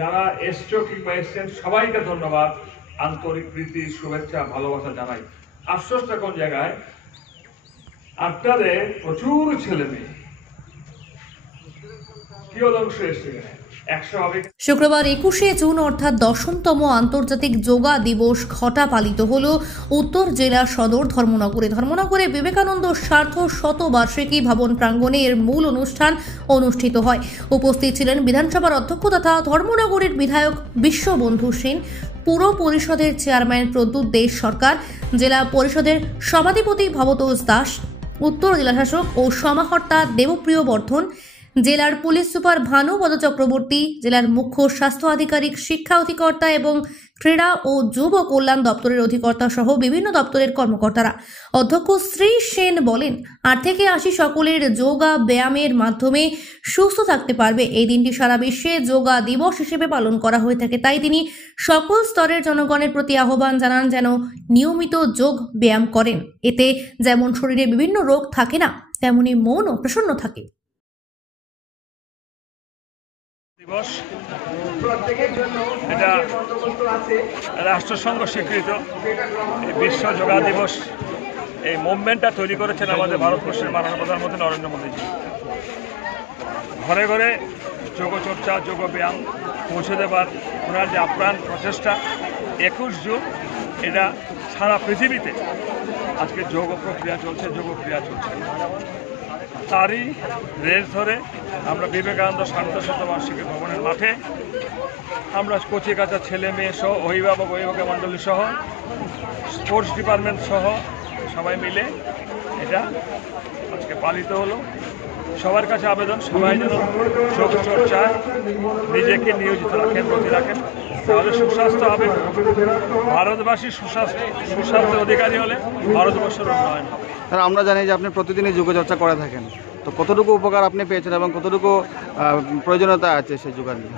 যারা এসছো কিংবা এসছেন সবাইকে ধন্যবাদ, আন্তরিক প্রীতি, শুভেচ্ছা, ভালোবাসা জানাই। আফসোসটা কোন জায়গায়, আপনাদের প্রচুর ছেলে মেয়ে কি অংশ এসছে শুক্রবার 21শে জুন অর্থাৎ 10তম আন্তর্জাতিক যোগা দিবস ঘটা পালিত হল উত্তর জেলা সদর ধর্মনগরে বিবেকানন্দ সার্ধ শতবার্ষিকী ভবন প্রাঙ্গণে এর মূল অনুষ্ঠান অনুষ্ঠিত হয়। উপস্থিত ছিলেন বিধানসভার অধ্যক্ষ তথা ধর্মনগরের বিধায়ক বিশ্ববন্ধু সেন, পুর পরিষদের চেয়ারম্যান প্রদ্যুৎ দেশ সরকার, জেলা পরিষদের সভাধিপতি ভবতোষ দাস, উত্তর জেলাশাসক ও সমাহর্তা দেবপ্রিয় বর্ধন, জেলার পুলিশ সুপার ভানুপদ চক্রবর্তী, জেলার মুখ্য স্বাস্থ্য আধিকারিক, শিক্ষা অধিকর্তা এবং ক্রীড়া ও যুব কল্যাণ দপ্তরের অধিকর্তা সহ বিভিন্ন দপ্তরের কর্মকর্তারা। অধ্যক্ষ শ্রী সেন বলেন, 8 থেকে 80 সকলের যোগা ব্যায়ামের মাধ্যমে সুস্থ থাকতে পারবে। এই দিনটি সারা বিশ্বে যোগা দিবস হিসেবে পালন করা হয়ে থাকে। তাই তিনি সকল স্তরের জনগণের প্রতি আহ্বান জানান যেন নিয়মিত যোগ ব্যায়াম করেন। এতে যেমন শরীরে বিভিন্ন রোগ থাকে না, তেমনি মনও প্রসন্ন থাকে। দিবস এটা রাষ্ট্রসংঘ স্বীকৃত বিশ্ব যোগা দিবস। এই মুভমেন্টটা তৈরি করেছেন আমাদের ভারতবর্ষের মাননীয় প্রধানমন্ত্রী নরেন্দ্র মোদীজি। ঘরে ঘরে যোগচর্চা, যোগ ব্যায়াম পৌঁছে দেবার ওনার যে আপ্রাণ প্রচেষ্টা, 21 জুন এটা সারা পৃথিবীতে আজকে যোগ প্রক্রিয়া চলছে, যোগ ক্রিয়া চলছে। তারই রেস ধরে আমরা বিবেকানন্দ সার্ধ শতবার্ষিকী ভবনের মাঠে আমরা কচি কাঁচা ছেলে মেয়ে সহ অভিভাবক মণ্ডলী সহ স্পোর্টস ডিপার্টমেন্ট সহ সবাই মিলে এটা আজকে পালিত হলো। সবার কাছে আবেদন, সবাই যেন যোগ চর্চায় নিজেকে নিয়োজিত রাখেন, প্রতি রাখেন, তাহলে সুস্বাস্থ্য হবে। ভারতবাসী সুস্বাস্থ্যের অধিকারী হলে ভারতবর্ষের উন্নয়ন হবে। আমরা জানি যে আপনি প্রতিদিনই যোগচর্চা করে থাকেন, তো কতটুকু উপকার আপনি পেয়েছেন এবং কতটুকু প্রয়োজনীয়তা আছে সেই যোগার নিয়ে?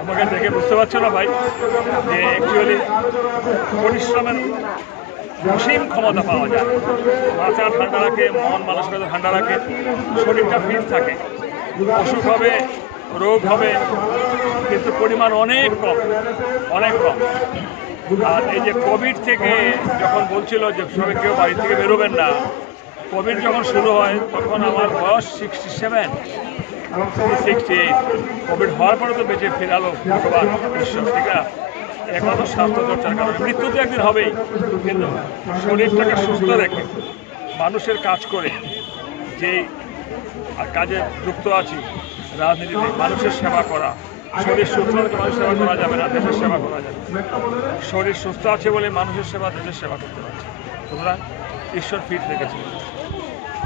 আমাকে দেখে বুঝতে পারছো না ভাই যে অ্যাকচুয়ালি পরিশ্রমের অসীম ক্ষমতা পাওয়া যায়। মাথা ঠান্ডা রাখে, মন মানসিকতা ঠান্ডা রাখে, শরীরটা ফিট থাকে। অসুখ হবে, রোগ হবে, কিন্তু পরিমাণ অনেক কম। আর এই যে কোভিড থেকে যখন বলছিল যে সবাই কেউ বাড়ি থেকে বেরোবেন না, কোভিড যখন শুরু হয় তখন আমার বয়স 67, কোভিড হওয়ার পরে তো বেঁচে ফিরালো ভগবান ঈশ্বর, ঠিক আছে। এখন স্বাস্থ্য চর্চার কারণে মৃত্যু তো একদিন হবেই, কিন্তু শরীরটাকে সুস্থ রেখে মানুষের কাজ করে যেই কাজে যুক্ত আছি, রাজনীতিতে মানুষের সেবা করা। শরীর সুস্থ হলে মানুষের সেবা করা যাবে না, দেশের সেবা করা যাবে। শরীর সুস্থ আছে বলে মানুষের সেবা, দেশের সেবা করতে পারছে। সুতরাং ঈশ্বর ফিট রেখেছে।